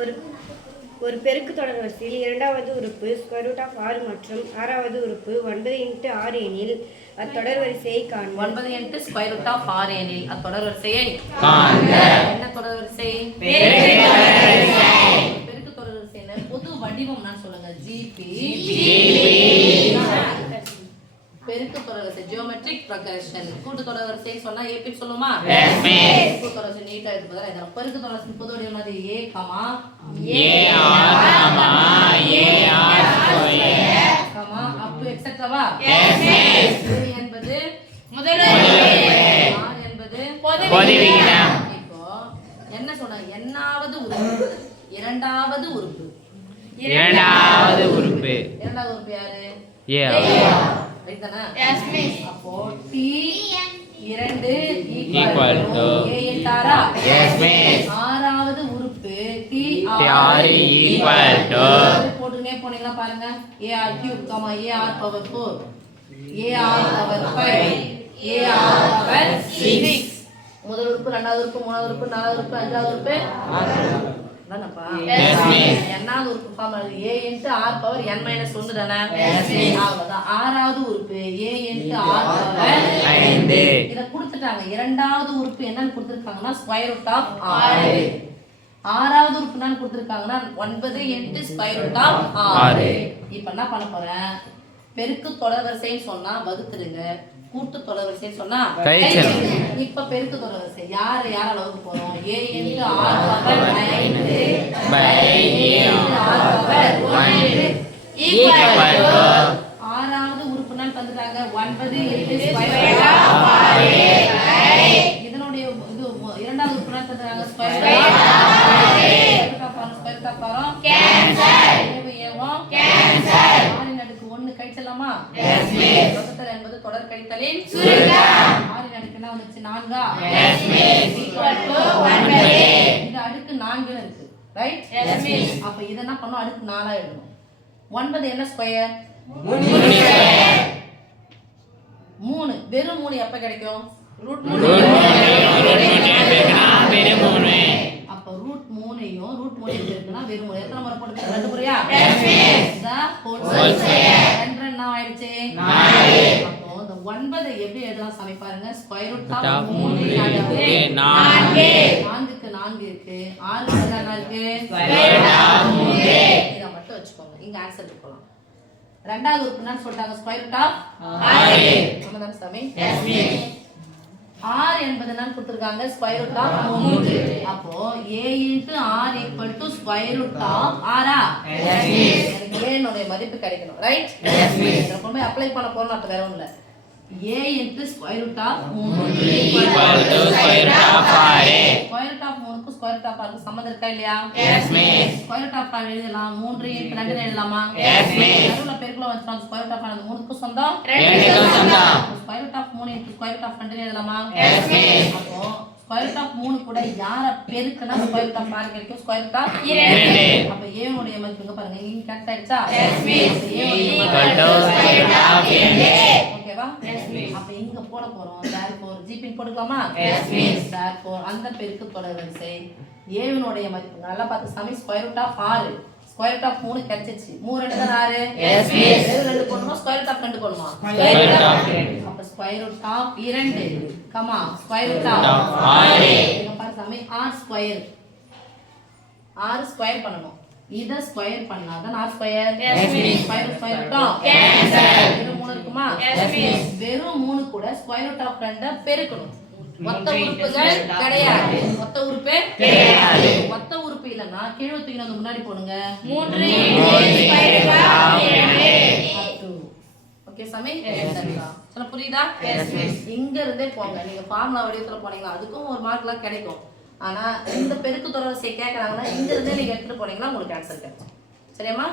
ஒரு ஒரு பெருக்கு தொடர் வரிசையில் இரண்டாவது உறுப்பு √6 மற்றும் ஆறாவது உறுப்பு 9 × 6 எனில் அத்தொடர் வரிசையை காண்க. 9 × √6 எனில் அத்தொடர் வரிசையை காண்க. என்ன தொடர் வரிசை? பெருக்கு தொடர் வரிசையில பொது வடிவம் நான் சொல்லுங்க. ஜிபி பெருக்கு தொடர் வரிசை ஜியோமெட்ரிக் ப்ரோக்ரஷன். கூட்டு தொடர் வரிசை சொன்னா ஏபி சொல்லுமா? கூட்டு தொடர் வரிசை நீட்டா எடுத்துறதா. இதெல்லாம் பெருக்கு தொடர் வரிசை பொது வடிவம் மாதிரி a, up to etc. வா? என்பது முதல் r என்பது பொது விகிதம். இப்போ என்ன சொன்னாங்க? என்னாவது உறுப்பு இரண்டாவது உறுப்பு இரண்டாவது உறுப்பு யாரு? ரைட் தானா? அப்போ t 2 equal to a × ஆறாவது உறுப்பு t r equal to போட்டுனே போனீங்களா பாருங்க. ar3, ar⁴, ar⁵, ar⁴ முதல் உறுப்பு இரண்டாவது உறுப்பு மூணாவது உறுப்பு நாலாவது உறுப்பு அஞ்சாவது உறுப்பு தானப்பா? என்னாவது உறுப்பு ஃபார்ம் ஆகுது a × r⁻n−1 தானே? அவ்வளவுதான். ஆறாவது உறுப்பு a × r⁻5. இத கொடுத்துட்டாங்க. இரண்டாவது உறுப்பு என்னன்னு கொடுத்திருக்காங்கன்னா √6. ஆறாவது உறுப்பு என்னன்னு கொடுத்திருக்காங்கன்னா 9 × √6. இப்போ என்ன பண்ண போறேன்? பெருக்கு தொடர் வரிசைன்னு சொன்னா வகுத்துடுங்க. கூட்டு தொடர் வரிசைன்னு சொன்னா இப்ப பெருக்கு தொடர் வரிசை யாரால வகுக்க போறோம்? a × r⁻5 ஆறாவது உறுப்பு என்னன்னு தந்துட்டாங்க 9 × √6. இதனுடைய இது இரண்டாவது உறுப்பு என்ன தந்துட்டாங்க? கழிச்சலாமா? என்பது தொடர் கழித்தலின் சுருக்கம். 6 அடுக்கு என்ன வந்துச்சு? 4 இந்த அடுக்கு 4 இருக்கு. ரைட்? அப்ப இத என்ன பண்ணனும்? அடுக்கு 4 எழுதணும். 9 என்ன ஸ்கொயர்? 3. வெறும் 3 எப்ப கிடைக்கும்? அப்ப √3ஐயும் √3 இருக்குன்னா வெறும் 3 எத்தனை முறை போட்டு? 2 முறையா? என்ன ஆயிடுச்சு? 4. அப்போ இந்த 9 எப்படி எழுதலாம் சாமி பாருங்க. √3 4க்கு 4 இருக்கு. 6க்கு என்ன இருக்கு? இத மட்டும் வச்சுக்கோங்க. இங்க ஆன்சர் போலாம். இரண்டாவது உறுப்பு என்னன்னு சொல்லிட்டாங்க? √6. சொன்னதானே சாமி? r என்பது என்னன்னு கொடுத்திருக்காங்க? √3. அப்போ a × r √6 எனக்கு a னுடைய மதிப்பு கிடைக்கணும். ரைட்? நம்ம போய் அப்ளை பண்ண போறோம். அப்ப வேற ஒண்ணும் இல்ல. a × √3 √3க்கு √6 சம்மந்தம் இருக்கா இல்லையா? √6 எழுதலாம். 3 × 2 எழுதலாமா? நடுவுல பெருக்கல வந்துட்டோம். √6 அந்த 3க்கு சொந்தம் 2க்கு சொந்தம். √3 × √2 எழுதலாமா? அப்போ √3 கூட யார பெருக்குனா √6 கிடைக்கும்? √2. அப்ப a உடைய மதிப்பு இங்க பாருங்க. இங்க கரெக்ட் ஆயிடுச்சா? ஓகேவா? அப்ப இங்க போட போறோம். therefore ஜிபி போட்டுக்கலாமா? therefore அந்த பெருக்கு தொடர் வரிசை a உடைய மதிப்பு நல்லா பார்த்து சாமி. √6 √3 கிடைச்சிச்சு. 3 2 6. வெறும் 2 போடணுமா? √2 போடணுமா? அப்ப √2 கமா √6 இங்க பாரு சாமி. r ஸ்கொயர் பண்ணனும். இத ஸ்கொயர் பண்ணாதான் r ஸ்கொயர். Square cancel. வெறும் 3 இருக்குமா? வெறும் 3 கூட √2 பெருக்கணும். மொத்த உறுப்புகள் கிடையாது. மொத்த உறுப்பே கிடையாது. மொத்த உறுப்பு இல்லனா கீழ தூக்கி வந்து முன்னாடி போடுங்க. 3 ஓகே சாமி? சொல்ல புரியுதா? இங்க இருந்தே போங்க. நீங்க ஃபார்முலா வடிவத்துல போனீங்களா அதுக்கும் ஒரு மார்க்லாம் கிடைக்கும். ஆனா இந்த பெருக்கு தொடர் வரிசை கேக்குறாங்கன்னா இங்க இருந்தே நீங்க எடுத்துட்டு போனீங்கன்னா உங்களுக்கு ஆன்சர் கிடைக்கும். சரியாமா?